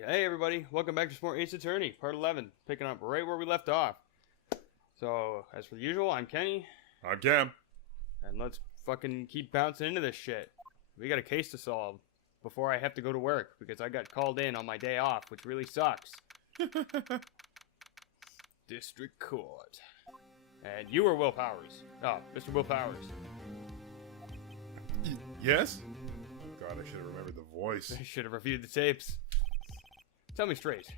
Hey everybody, welcome back to some more Ace Attorney, part 11, picking up right where we left off. So, as per usual, I'm Kenny. I'm Cam. And let's fucking keep bouncing into this shit. We got a case to solve before I have to go to work, because I got called in on my day off, which really sucks. District Court. And you are Will Powers. Oh, Mr. Will Powers. Yes? God, I should have remembered the voice. I should have reviewed the tapes. Tell me straight,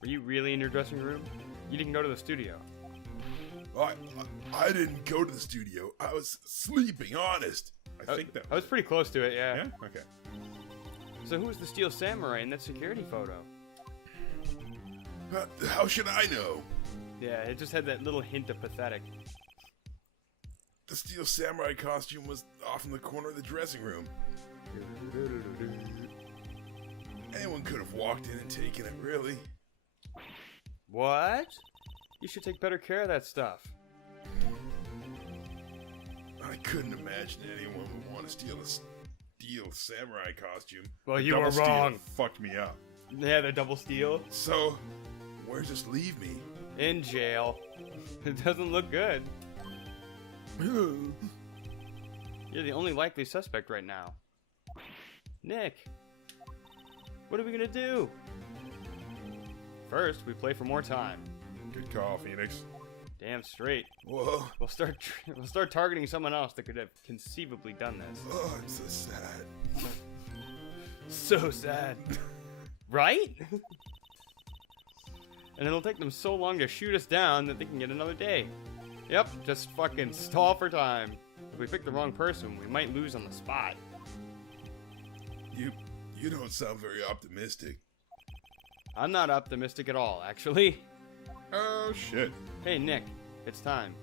were you really in your dressing room? You didn't go to the studio. I didn't go to the studio. I was sleeping, honest. I think that I was pretty close to it, yeah. Yeah? Okay. So who was the Steel Samurai in that security photo? How should I know? Yeah, it just had that little hint of pathetic. The Steel Samurai costume was off in the corner of the dressing room. Anyone could have walked in and taken it, really. What? You should take better care of that stuff. I couldn't imagine anyone would want to steal a Steel Samurai costume. Well, you Double were wrong. Steel fucked me up. Yeah, the double steel. So, where does this leave me? In jail. It doesn't look good. You're the only likely suspect right now. Nick, what are we gonna do? First, we play for more time. Good call, Phoenix. Damn straight. Whoa. We'll start targeting someone else that could have conceivably done this. Oh, I'm so sad. So sad. Right? And it'll take them so long to shoot us down that they can get another day. Yep, just fucking stall for time. If we pick the wrong person, we might lose on the spot. You don't sound very optimistic. I'm not optimistic at all, actually. Oh, shit. Hey, Nick, it's time.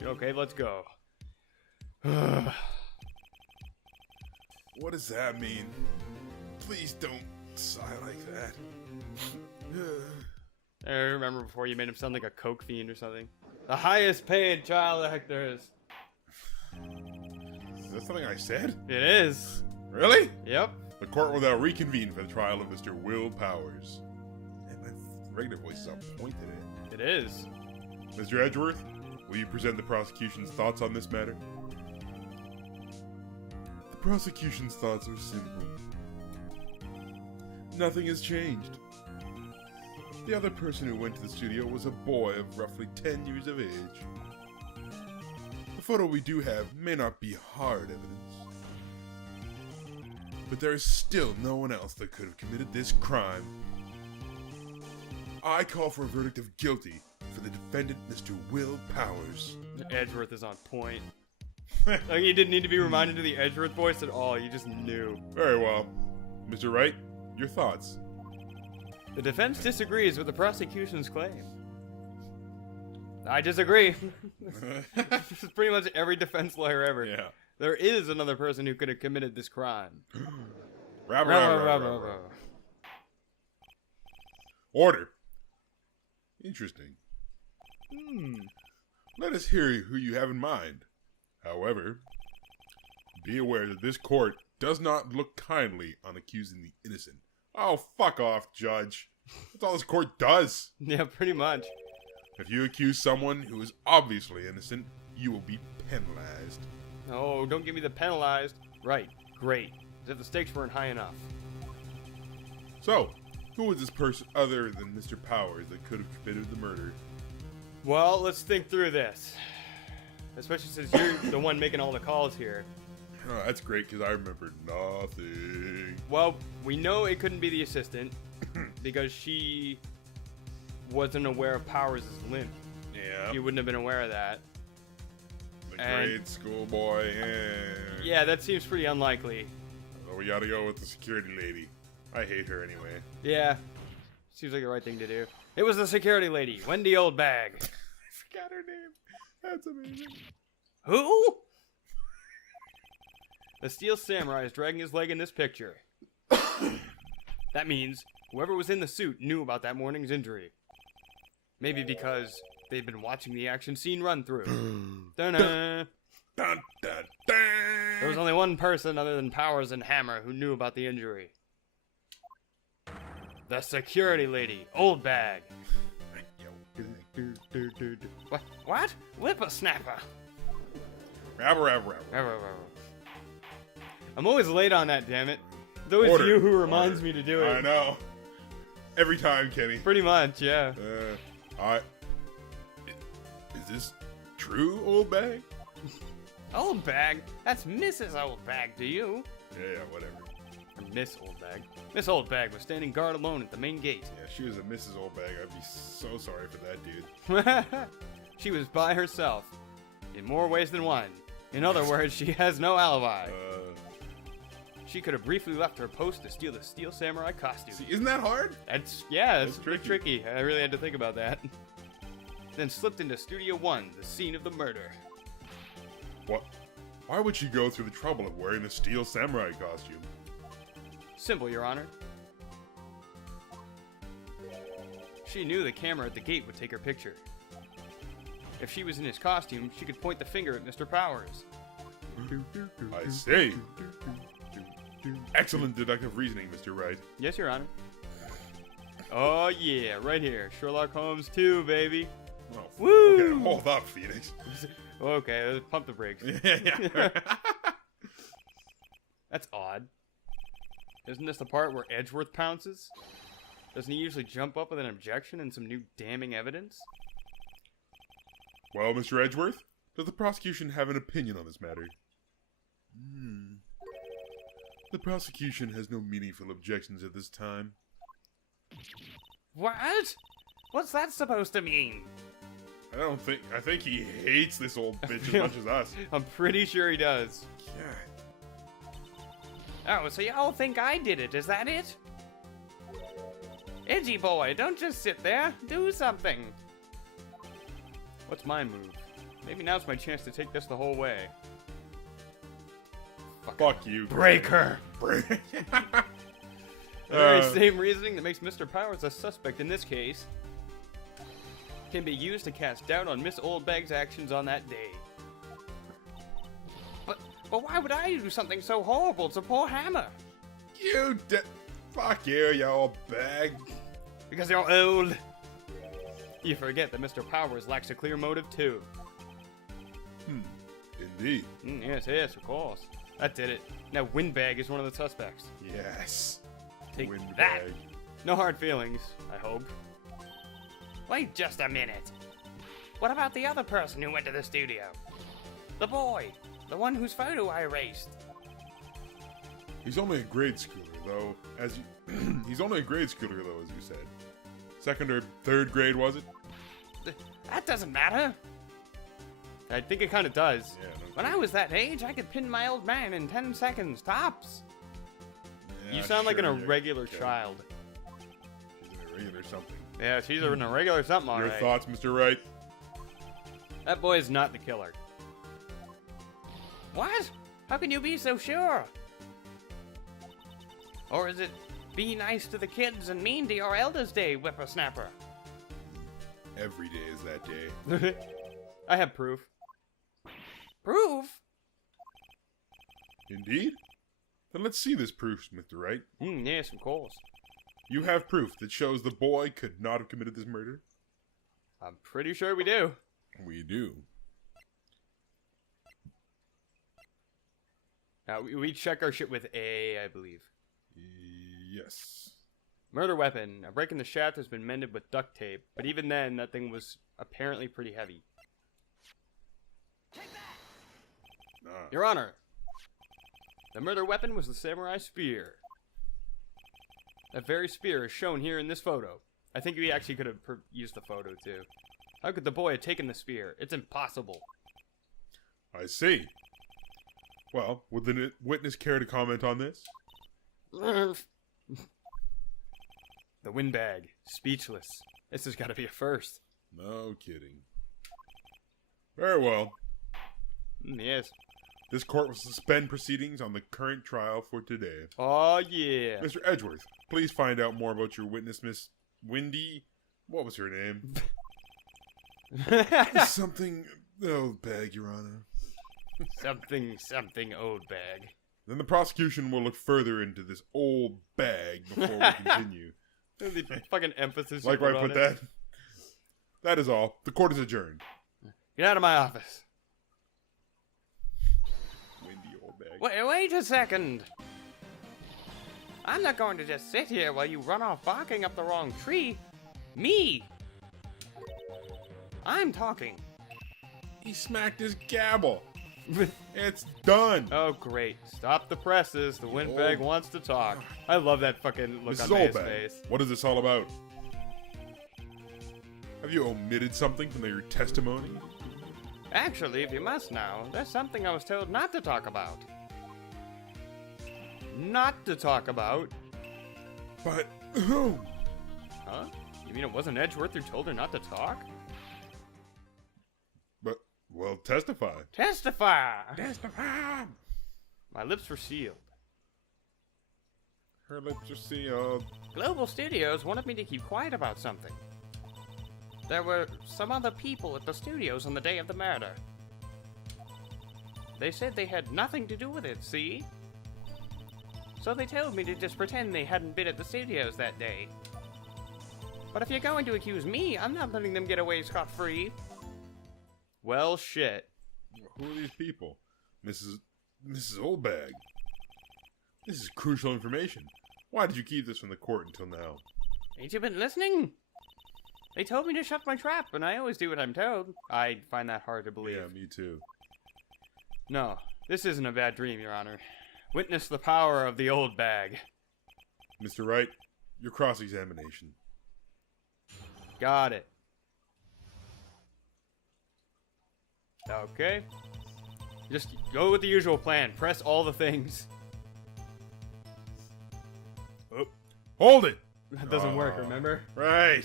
Okay, let's go. What does that mean? Please don't sigh like that. I remember before you made him sound like a coke fiend or something. The highest paid child actors. Is that something I said? It is. Really? Yep. The court will now reconvene for the trial of Mr. Will Powers. And my regular voice is on point today. It is. Mr. Edgeworth, will you present the prosecution's thoughts on this matter? The prosecution's thoughts are simple. Nothing has changed. The other person who went to the studio was a boy of roughly 10 years of age. The photo we do have may not be hard evidence, but there is still no one else that could have committed this crime. I call for a verdict of guilty for the defendant, Mr. Will Powers. Edgeworth is on point. Like, you didn't need to be reminded of the Edgeworth voice at all, you just knew. Very well. Mr. Wright, your thoughts? The defense disagrees with the prosecution's claim. I disagree. This is pretty much every defense lawyer ever. Yeah. There is another person who could have committed this crime. Order. Interesting. Let us hear who you have in mind. However, be aware that this court does not look kindly on accusing the innocent. Oh, fuck off, Judge. That's all this court does. Yeah, pretty much. If you accuse someone who is obviously innocent, you will be penalized. Oh, don't get me the penalized. Right, great. As if the stakes weren't high enough. So, who was this person other than Mr. Powers that could have committed the murder? Well, let's think through this. Especially since you're the one making all the calls here. Oh, that's great, because I remember nothing. Well, we know it couldn't be the assistant, because she wasn't aware of Powers' limp. Yeah. She wouldn't have been aware of that. The grade school boy. Yeah, that seems pretty unlikely. Oh, we gotta go with the security lady. I hate her anyway. Yeah. Seems like the right thing to do. It was the security lady, Wendy Oldbag. I forgot her name. That's amazing. Who? The Steel Samurai is dragging his leg in this picture. That means whoever was in the suit knew about that morning's injury. Maybe because they've been watching the action scene run through. Dun-dun. Dun, dun, dun. There was only one person other than Powers and Hammer who knew about the injury. The security lady, Old Bag. What? Whippersnapper. Rabber. I'm always late on that, damn it. It's always Order. you who reminds me to do it. I know. Every time, Kenny. Pretty much, yeah. Is this true, Old Bag? Old Bag? That's Mrs. Old Bag to you. Yeah, whatever. Or Miss Old Bag. Miss Old Bag was standing guard alone at the main gate. Yeah, she was a Mrs. Old Bag. I'd be so sorry for that, dude. She was by herself. In more ways than one. In other words, she has no alibi. She could have briefly left her post to steal the Steel Samurai costume. See, isn't that hard? That's That's tricky. I really had to think about that. Then slipped into Studio 1, the scene of the murder. What? Why would she go through the trouble of wearing a Steel Samurai costume? Simple, Your Honor. She knew the camera at the gate would take her picture. If she was in his costume, she could point the finger at Mr. Powers. I see. Excellent deductive reasoning, Mr. Wright. Yes, Your Honor. Oh yeah, right here. Sherlock Holmes 2, baby. Oh, Woo! Okay, hold up, Phoenix. Okay, let's pump the brakes. Yeah. That's odd. Isn't this the part where Edgeworth pounces? Doesn't he usually jump up with an objection and some new damning evidence? Well, Mr. Edgeworth, does the prosecution have an opinion on this matter? The prosecution has no meaningful objections at this time. What? What's that supposed to mean? I think he hates this old bitch as much as us. I'm pretty sure he does. God. Oh, so y'all think I did it, is that it? Edgy boy, don't just sit there. Do something. What's my move? Maybe now's my chance to take this the whole way. Fuck you. Break her! Break. The very same reasoning that makes Mr. Powers a suspect in this case can be used to cast doubt on Miss Oldbag's actions on that day. But why would I do something so horrible to poor Hammer? Fuck you, you old bag. Because you're old. You forget that Mr. Powers lacks a clear motive too. Indeed. Yes, of course. That did it. Now Windbag is one of the suspects. Yes. Take Windbag. that. No hard feelings, I hope. Wait just a minute. What about the other person who went to the studio? The boy. The one whose photo I erased. He's only a grade schooler, though. He's only a grade schooler, though, as you said. Second or third grade, was it? That doesn't matter. I think it kind of does. Yeah. When I was that age, I could pin my old man in 10 seconds, tops. Yeah, You sound like an sure, irregular okay. child. She's an irregular something. Yeah, she's an irregular something, Your alright. thoughts, Mr. Wright? That boy is not the killer. What? How can you be so sure? Or is it be nice to the kids and mean to your elders day, whippersnapper? Every day is that day. I have proof. Proof? Indeed? Then let's see this proof, Mr. Wright. Yes, of course. You have proof that shows the boy could not have committed this murder? I'm pretty sure we do. We do. Now, we check our shit with A, I believe. Yes. Murder weapon. A break in the shaft has been mended with duct tape, but even then, that thing was apparently pretty heavy. Your Honor, the murder weapon was the samurai spear. That very spear is shown here in this photo. I think we actually could have used the photo too. How could the boy have taken the spear? It's impossible. I see. Well, would the witness care to comment on this? The windbag, speechless. This has got to be a first. No kidding. Very well. Yes. This court will suspend proceedings on the current trial for today. Oh, yeah. Mr. Edgeworth, please find out more about your witness, Miss Windy. What was her name? Something old bag, Your Honor. something old bag. Then the prosecution will look further into this old bag before we continue. The fucking emphasis. Like where I put that. That is all. The court is adjourned. Get out of my office. Windy old bag. Wait a second. I'm not going to just sit here while you run off barking up the wrong tree. Me. I'm talking. He smacked his gavel. It's done. Oh, great. Stop the presses. The windbag wants to talk. I love that fucking look Mrs. on his Oldbag, face. what is this all about? Have you omitted something from your testimony? Actually, if you must know, there's something I was told not to talk about. Not to talk about? But whom? Huh? You mean it wasn't Edgeworth who told her not to talk? But, well, testify. Testify! Testify! My lips were sealed. Her lips are sealed. Global Studios wanted me to keep quiet about something. There were some other people at the studios on the day of the murder. They said they had nothing to do with it, see? So they told me to just pretend they hadn't been at the studios that day. But if you're going to accuse me, I'm not letting them get away scot-free. Well, shit. Who are these people? Mrs. Oldbag. This is crucial information. Why did you keep this from the court until now? Ain't you been listening? They told me to shut my trap, and I always do what I'm told. I find that hard to believe. Yeah, me too. No, this isn't a bad dream, Your Honor. Witness the power of the old bag. Mr. Wright, your cross-examination. Got it. Okay. Just go with the usual plan. Press all the things. Oh, hold it! That doesn't work, remember? Right.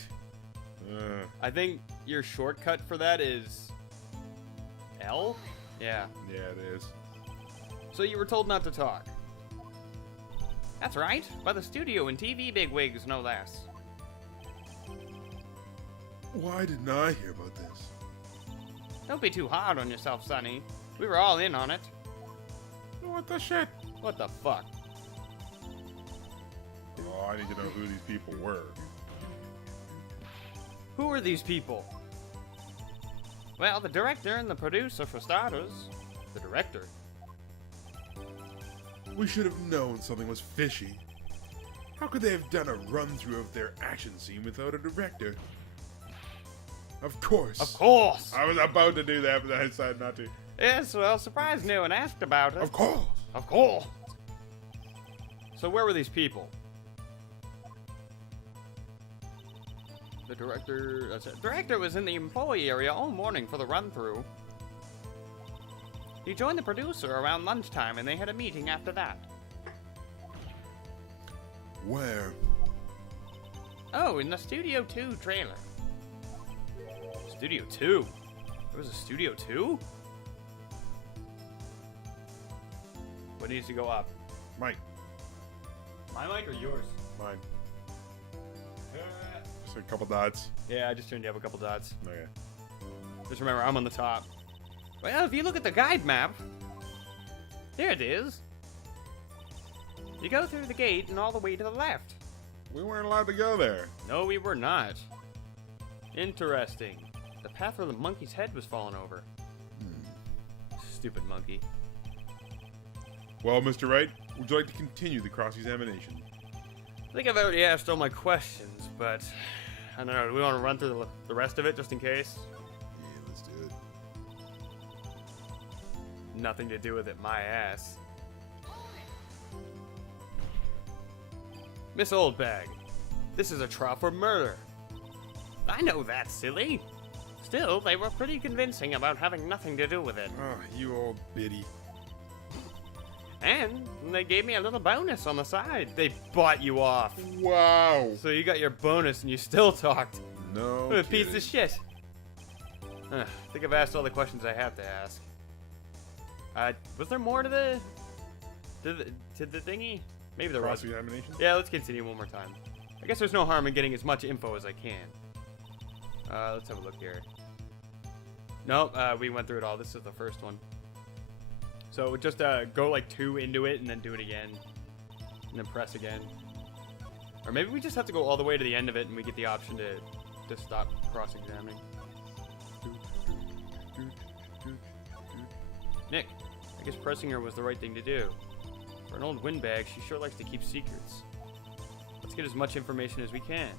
I think your shortcut for that is L? Yeah. Yeah, it is. So you were told not to talk. That's right. By the studio and TV bigwigs, no less. Why didn't I hear about this? Don't be too hard on yourself, Sonny. We were all in on it. What the shit? What the fuck? Oh, I need to know who these people were. Who are these people? Well, the director and the producer, for starters. The director? We should have known something was fishy. How could they have done a run-through of their action scene without a director? Of course. Of course! I was about to do that, but I decided not to. Yes, well, surprised no one asked about it. Of course. Of course! So where were these people? The director was in the employee area all morning for the run-through. He joined the producer around lunchtime, and they had a meeting after that. Where? Oh, in the Studio 2 trailer. Studio 2? There was a Studio 2? What needs to go up? Mike. My mic or yours? Mine. Just a couple dots. Yeah, I just turned you up a couple dots. Okay. Just remember, I'm on the top. Well, if you look at the guide map, there it is. You go through the gate and all the way to the left. We weren't allowed to go there. No, we were not. Interesting. The path where the monkey's head was falling over. Stupid monkey. Well, Mr. Wright, would you like to continue the cross-examination? I think I've already asked all my questions, but I don't know. Do we want to run through the rest of it just in case? Yeah, let's do it. Nothing to do with it, my ass. Miss Oldbag, this is a trial for murder. I know that, silly. Still, they were pretty convincing about having nothing to do with it. Oh, you old biddy. And they gave me a little bonus on the side. They bought you off. Wow. So you got your bonus and you still talked. No What a piece kidding. of shit. I think I've asked all the questions I have to ask. Was there more to the thingy? Maybe there was. Cross-examination? Yeah, let's continue one more time. I guess there's no harm in getting as much info as I can. Let's have a look here. Nope, we went through it all. This is the first one. So just go like 2 into it and then do it again. And then press again. Or maybe we just have to go all the way to the end of it and we get the option to stop cross-examining. Nick, I guess pressing her was the right thing to do. For an old windbag, she sure likes to keep secrets. Let's get as much information as we can.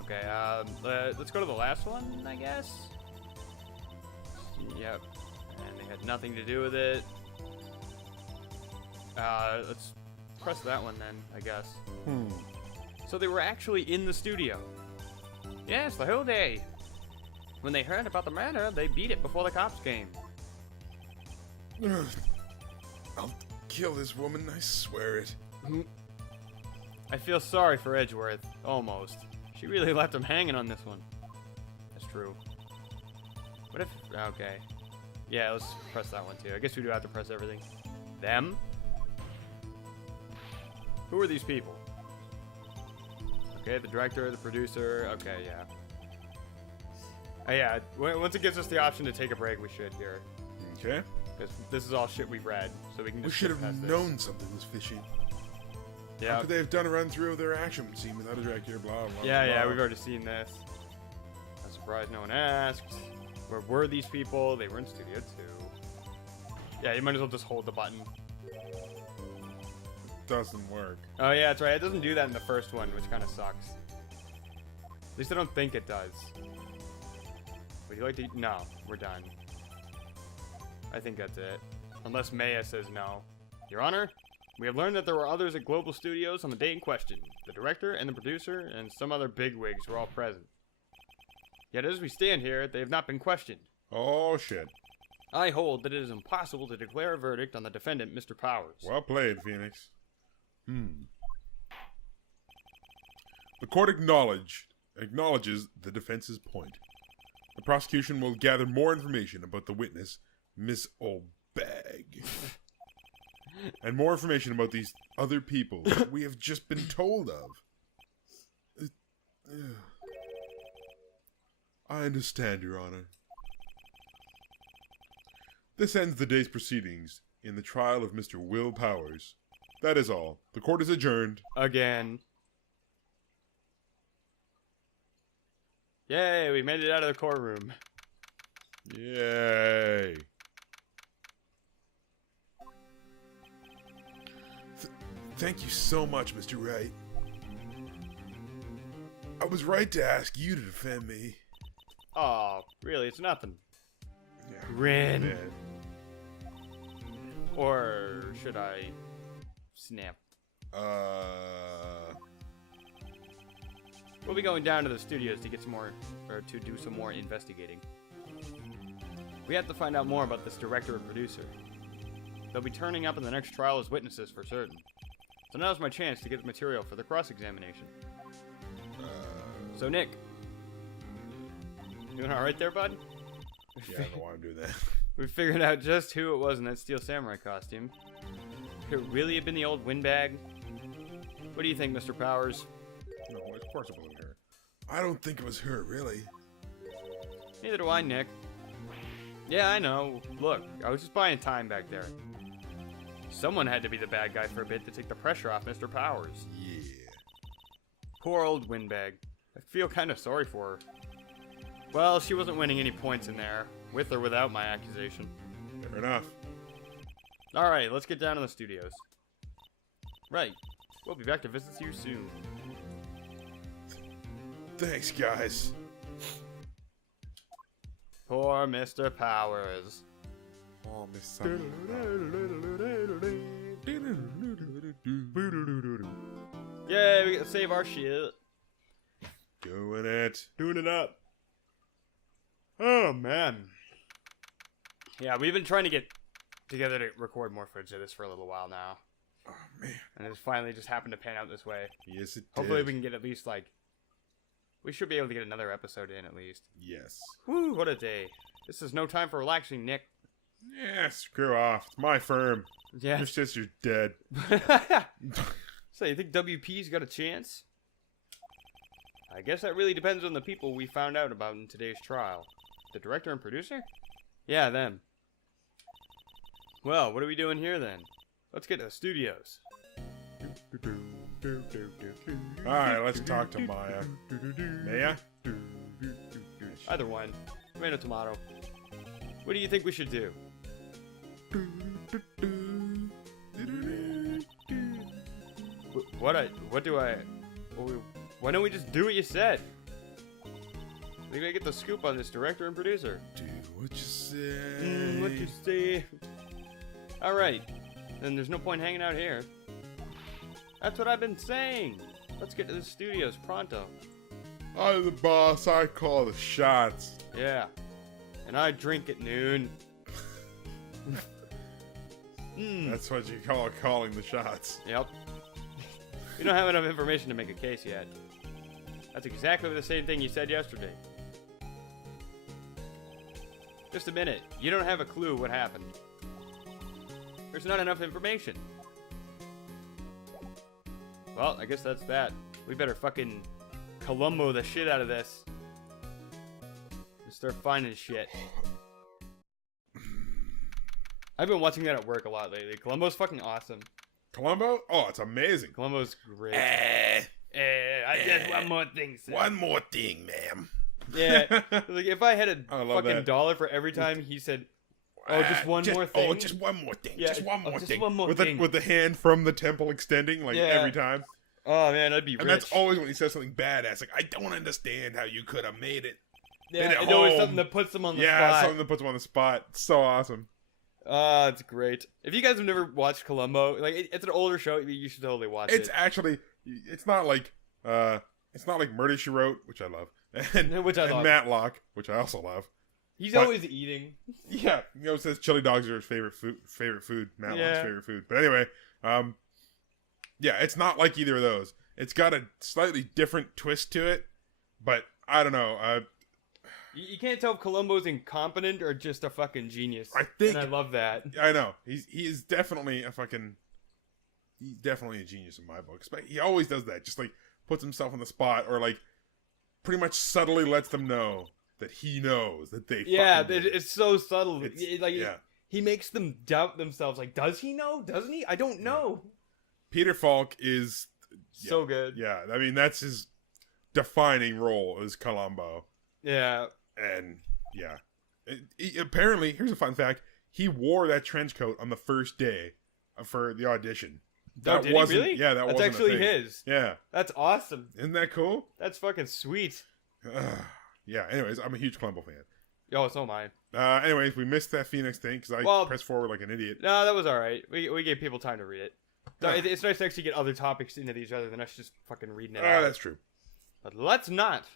Okay, let's go to the last one, I guess? Yep. And they had nothing to do with it. Let's press that one then, I guess. So they were actually in the studio. Yes, the whole day. When they heard about the matter, they beat it before the cops came. I'll kill this woman, I swear it. I feel sorry for Edgeworth. Almost. She really left him hanging on this one. That's true. What if... Okay. Yeah, let's press that one too. I guess we do have to press everything. Them? Who are these people? Okay, the director, the producer. Okay, yeah. Yeah, once it gives us the option to take a break, we should here. Okay. Because this is all shit we've read, so we can just We should skip have past this. known something was fishy. Yeah. How could they have done a run through of their action scene without a director? Blah blah. Yeah, blah. we've already seen this. I'm surprised no one asked. Where were these people? They were in Studio 2. Yeah, you might as well just hold the button. Doesn't work. Oh yeah, that's right. It doesn't do that in the first one, which kind of sucks. At least I don't think it does. Would you like to... No, we're done. I think that's it. Unless Maya says no. Your Honor, we have learned that there were others at Global Studios on the date in question. The director and the producer and some other bigwigs were all present. Yet as we stand here, they have not been questioned. Oh shit. I hold that it is impossible to declare a verdict on the defendant, Mr. Powers. Well played, Phoenix. The court acknowledges the defense's point. The prosecution will gather more information about the witness, Miss Oldbag. And more information about these other people that we have just been told of. I understand, Your Honor. This ends the day's proceedings in the trial of Mr. Will Powers. That is all. The court is adjourned. Again. Yay, we made it out of the courtroom. Yay. Thank you so much, Mr. Wright. I was right to ask you to defend me. Oh, really? It's nothing. Yeah. Rin. Yeah. Or should I snap? We'll be going down to the studios to get some more, or to do some more investigating. We have to find out more about this director and producer. They'll be turning up in the next trial as witnesses for certain. So now's my chance to get the material for the cross-examination. So Nick, doing all right there, bud? Yeah, I don't want to do that. We figured out just who it was in that Steel Samurai costume. Could it really have been the old windbag? What do you think, Mr. Powers? No, of course it wasn't her. I don't think it was her, really. Neither do I, Nick. Yeah, I know. Look, I was just buying time back there. Someone had to be the bad guy for a bit to take the pressure off Mr. Powers. Yeah. Poor old windbag. I feel kind of sorry for her. Well, she wasn't winning any points in there, with or without my accusation. Fair enough. Alright, let's get down to the studios. Right. We'll be back to visit you soon. Thanks, guys. Poor Mr. Powers. Oh, Miss Yay, we get to save our shit. Doing it. Doing it up. Oh, man. Yeah, we've been trying to get together to record more footage of this for a little while now. Oh, man. And it's finally just happened to pan out this way. Yes, it Hopefully did. we can get at least, like... We should be able to get another episode in, at least. Yes. Whew, what a day. This is no time for relaxing, Nick. Yeah, screw off. It's my firm. Yeah. Your sister's dead. So, you think WP's got a chance? I guess that really depends on the people we found out about in today's trial. The director and producer? Yeah, them. Well, what are we doing here then? Let's get to the studios. Alright, let's talk to Maya. Maya? Either one. Tomato, tomato. What do you think we should do? Why don't we just do what you said? We gotta get the scoop on this director and producer. Do what you say. What you say? Alright. Then there's no point hanging out here. That's what I've been saying. Let's get to the studios pronto. I'm the boss. I call the shots. Yeah. And I drink at noon. That's what you call calling the shots. Yep. We don't have enough information to make a case yet. That's exactly the same thing you said yesterday. Just a minute. You don't have a clue what happened. There's not enough information. Well, I guess that's that. We better fucking Columbo the shit out of this. And start finding shit. I've been watching that at work a lot lately. Columbo's fucking awesome. Columbo? Oh, it's amazing. Columbo's great. I just one more thing, sir. One more thing, ma'am. Yeah. Like if I had a love fucking that. dollar for every time he said, "Oh, just one more thing." Oh, just one more thing. Yeah, just one more just thing. one more with thing. with the hand from the temple extending, like Yeah. every time. Oh man, I'd be rich. And that's always when he says something badass. Like, I don't understand how you could have made it. Yeah, Did it it's always home. something that puts them on the Yeah, spot. something that puts him on the spot. It's so awesome. It's great. If you guys have never watched Columbo, like it's an older show, you should totally watch It's it. actually, it's not like Murder, She Wrote, which I love, and Which I and love. Matlock, which I also love. He's but- always eating. Yeah, it says chili dogs are his favorite food. Matlock's Yeah. favorite food. But anyway, yeah, it's not like either of those. It's got a slightly different twist to it, but I don't know. You can't tell if Columbo's incompetent or just a fucking genius. I think- and I love that. I know he is definitely he's definitely a genius in my books. But he always does that, just like puts himself on the spot, or like pretty much subtly lets them know that he knows that they. Yeah, fucking did it. it's so subtle. Like yeah. he makes them doubt themselves. Like, does he know? Doesn't he? I don't know. Peter Falk is So good. Yeah, I mean that's his defining role as Columbo. Yeah. And yeah, apparently, here's a fun fact: he wore that trench coat on the first day for the audition. Did he really? Yeah, That's wasn't a actually thing. his. Yeah, That's awesome. isn't that cool? That's fucking sweet. Yeah. Anyways, I'm a huge Columbo fan. Oh, so am I. Anyways, we missed that Phoenix thing because I Well- pressed forward like an idiot. No, that was all right. We gave people time to read it. So it's nice to actually get other topics into these other than us just fucking reading it out. That's true. But let's not.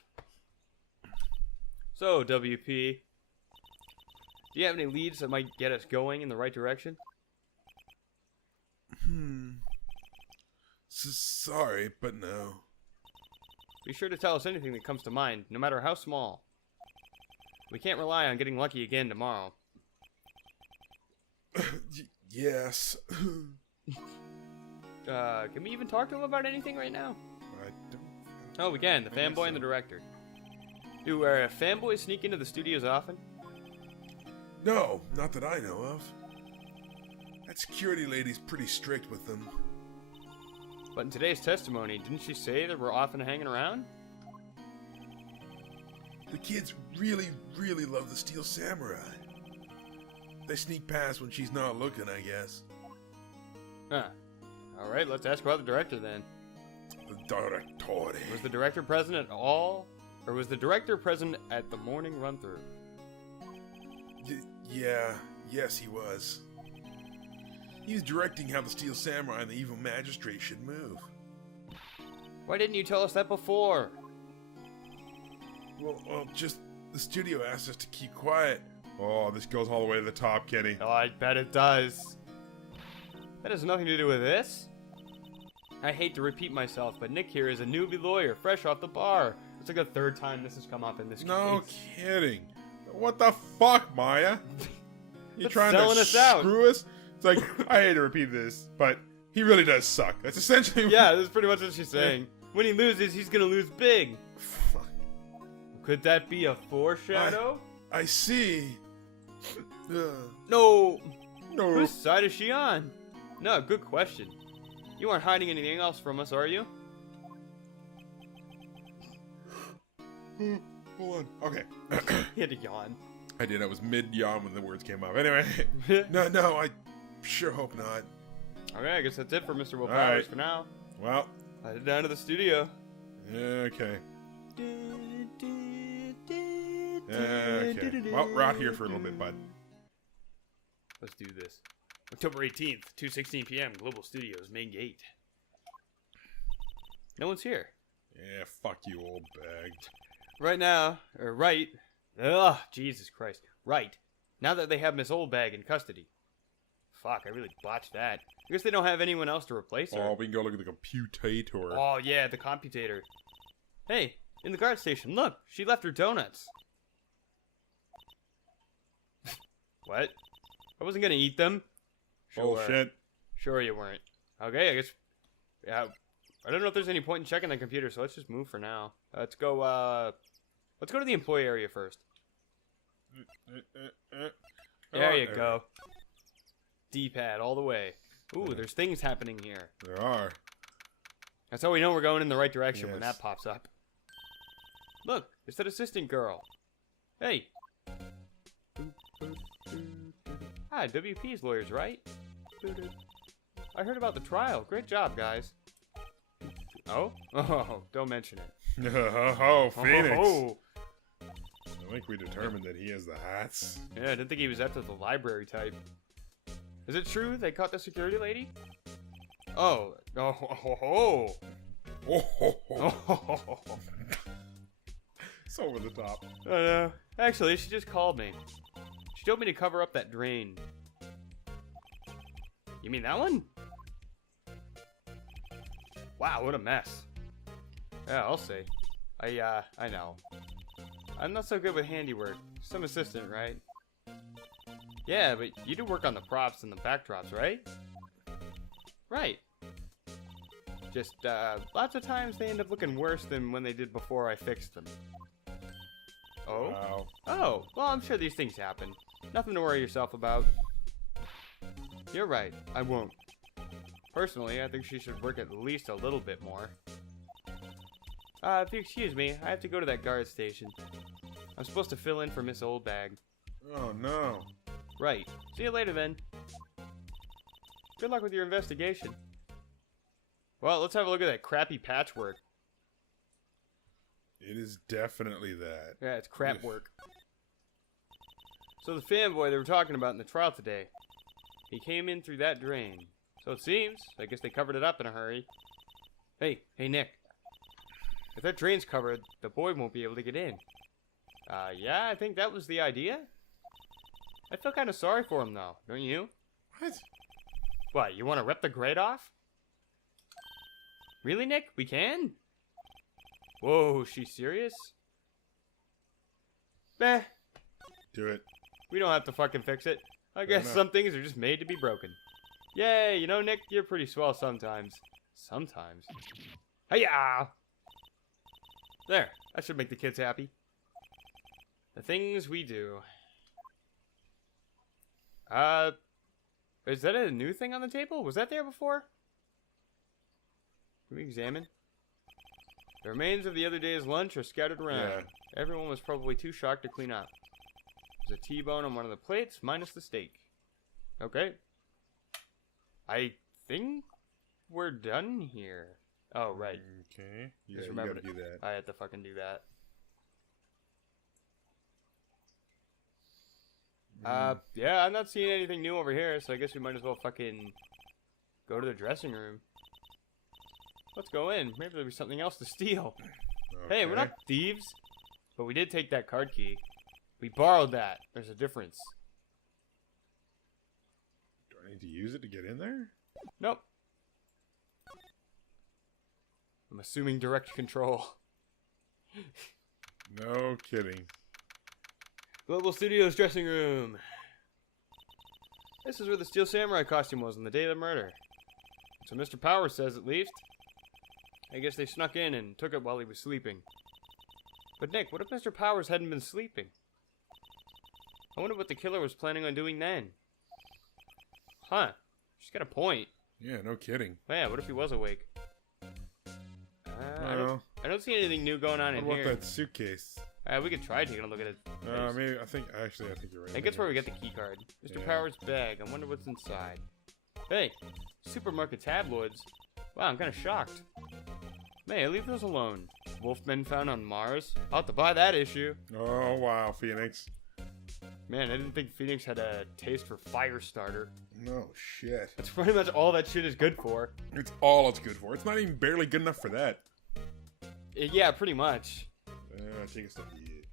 So, WP, do you have any leads that might get us going in the right direction? Sorry, but no. Be sure to tell us anything that comes to mind, no matter how small. We can't rely on getting lucky again tomorrow. Yes. Can we even talk to him about anything right now? I don't. Oh, we can. The I guess fanboy and the director. Do fanboys sneak into the studios often? No, not that I know of. That security lady's pretty strict with them. But in today's testimony, didn't she say that we're often hanging around? The kids really, really love the Steel Samurai. They sneak past when she's not looking, I guess. Huh. Alright, let's ask about the director then. The director. Was the director present at all? Or was the director present at the morning run-through? Yes, he was. He was directing how the Steel Samurai and the Evil Magistrate should move. Why didn't you tell us that before? Well, just the studio asked us to keep quiet. Oh, this goes all the way to the top, Kenny. Oh, I bet it does. That has nothing to do with this. I hate to repeat myself, but Nick here is a newbie lawyer, fresh off the bar. It's like the third time this has come up in this No case. kidding. What the fuck, Maya? You That's trying selling to us out. screw us? It's like, I hate to repeat this, but he really does suck. That's essentially Yeah, that's pretty much what she's saying. When he loses, he's gonna lose big. Fuck. Could that be a foreshadow? I see. No. No. Whose side is she on? No, good question. You aren't hiding anything else from us, are you? Hold on. Okay. He had to yawn. I did. I was mid-yawn when the words came up. Anyway. No, I sure hope not. Okay, I guess that's it for Mr. Will All Powers right. for now. Well. Headed down to the studio. Okay. Okay. Well, we're out here for a little bit, bud. Let's do this. October 18th, 2:16 p.m. Global Studios, main gate. No one's here. Yeah, fuck you, old bag. Right now, or Wright. Ugh, Jesus Christ. Right. Now that they have Miss Oldbag in custody. Fuck, I really botched that. I guess they don't have anyone else to replace her. Oh, we can go look at the computator. Oh, yeah, the computator. Hey, in the guard station, look, she left her donuts. What? I wasn't gonna eat them. Oh, shit. Sure you weren't. Okay, I guess... Yeah, I don't know if there's any point in checking the computer, so let's just move for now. Let's go to the employee area first. There you go. D-pad all the way. Ooh, there's things happening here. There are. That's how we know we're going in the right direction when Yes. that pops up. Look, it's that assistant girl. Hey. Hi, WP's lawyers, right? I heard about the trial. Great job, guys. Oh? Oh, don't mention it. Oh, Phoenix. Oh. I think we determined that he has the hats. Yeah, I didn't think he was after the library type. Is it true they caught the security lady? Oh. Oh. Oh. Oh. Oh, Oh. It's over the top. Actually, she just called me. She told me to cover up that drain. You mean that one? Wow, what a mess. Yeah, I'll say. I know. I'm not so good with handiwork. Some assistant, right? Yeah, but you do work on the props and the backdrops, right? Right. Just, lots of times they end up looking worse than when they did before I fixed them. Oh? Wow. Oh, well, I'm sure these things happen. Nothing to worry yourself about. You're right, I won't. Personally, I think she should work at least a little bit more. If you excuse me, I have to go to that guard station. I'm supposed to fill in for Miss Oldbag. Oh, no. Right. See you later, then. Good luck with your investigation. Well, let's have a look at that crappy patchwork. It is definitely that. Yeah, it's crap work. So the fanboy they were talking about in the trial today, he came in through that drain. So it seems, I guess they covered it up in a hurry. Hey, Nick. If that drain's covered, the boy won't be able to get in. Yeah, I think that was the idea. I feel kind of sorry for him, though, don't you? What? What, you want to rip the grate off? Really, Nick? We can? Whoa, she's serious? Meh, Do it. we don't have to fucking fix it. I guess enough. some things are just made to be broken. Yay, you know, Nick, you're pretty swell sometimes. Sometimes. Hiya! There, that should make the kids happy. The things we do. Is that a new thing on the table? Was that there before? Can we examine? The remains of the other day's lunch are scattered around. Yeah. Everyone was probably too shocked to clean up. There's a T-bone on one of the plates, minus the steak. Okay. I think we're done here. Oh, right. Okay. Yeah, Just you remember gotta do that. I had to fucking do that. Yeah, I'm not seeing anything new over here, so I guess we might as well fucking go to the dressing room. Let's go in. Maybe there'll be something else to steal. Okay. Hey, we're not thieves. But we did take that card key. We borrowed that. There's a difference. Do I need to use it to get in there? Nope. I'm assuming direct control. No kidding. Global Studios dressing room. This is where the Steel Samurai costume was on the day of the murder. So Mr. Powers says, at least. I guess they snuck in and took it while he was sleeping. But Nick, what if Mr. Powers hadn't been sleeping? I wonder what the killer was planning on doing then. Huh. She's got a point. Yeah, no kidding. Oh yeah, what if he was awake? Well, I don't see anything new going on in what here. about that suitcase? We could try taking a look at it. Maybe, I think you're right. I think that's where we get the key card. Mr. Yeah. Power's bag. I wonder what's inside. Hey, supermarket tabloids. Wow, I'm kind of shocked. May I leave those alone? Wolfmen found on Mars? I'll have to buy that issue. Oh, wow, Phoenix. Man, I didn't think Phoenix had a taste for Firestarter. No shit. That's pretty much all that shit is good for. It's all it's good for. It's not even barely good enough for that. Yeah, pretty much. Take us to the...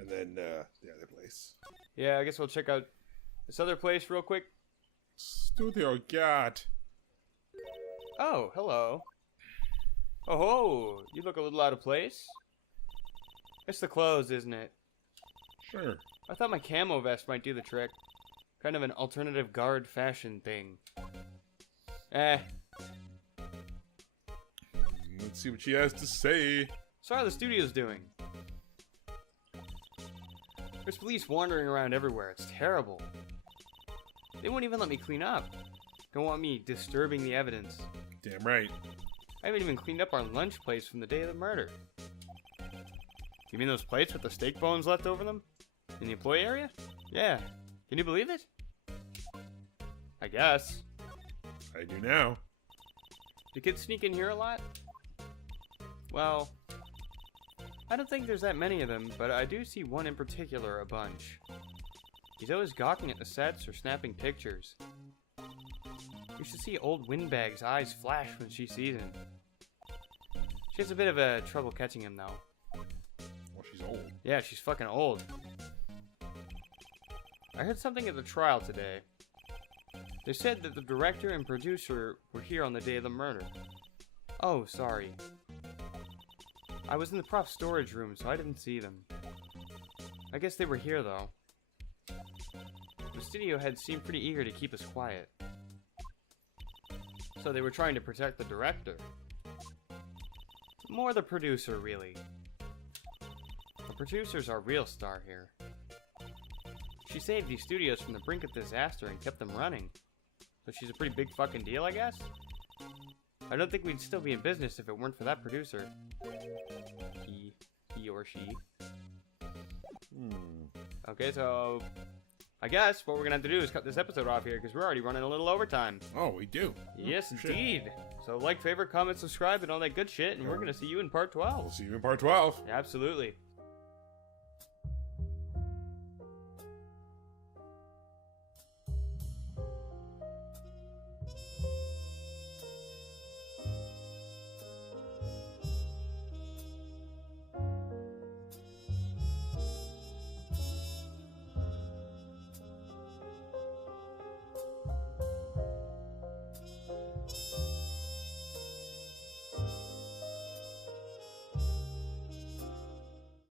And then, the other place. Yeah, I guess we'll check out this other place real quick. Studio God. Oh, hello. Oh ho, you look a little out of place. It's the clothes, isn't it? Sure. I thought my camo vest might do the trick. Kind of an alternative guard fashion thing. Let's see what she has to say. So how are the studios doing? There's police wandering around everywhere. It's terrible. They won't even let me clean up. Don't want me disturbing the evidence. Damn right. I haven't even cleaned up our lunch plates from the day of the murder. You mean those plates with the steak bones left over them? In the employee area? Yeah. Can you believe it? I guess. I do now. Do kids sneak in here a lot? Well, I don't think there's that many of them, but I do see one in particular a bunch. He's always gawking at the sets or snapping pictures. You should see old Windbag's eyes flash when she sees him. She has a bit of a trouble catching him, though. Well, she's old. Yeah, she's fucking old. I heard something at the trial today. They said that the director and producer were here on the day of the murder. Oh, sorry. I was in the prof storage room, so I didn't see them. I guess they were here, though. The studio heads seemed pretty eager to keep us quiet. So they were trying to protect the director. More the producer, really. The producer's our real star here. She saved these studios from the brink of disaster and kept them running. So she's a pretty big fucking deal, I guess? I don't think we'd still be in business if it weren't for that producer. He or she. Okay, so I guess what we're gonna have to do is cut this episode off here because we're already running a little overtime. Oh, we do. Yes, Shit. indeed. So like, favorite, comment, subscribe, and all that good shit, and we're gonna see you in part 12. We'll see you in part 12. Absolutely.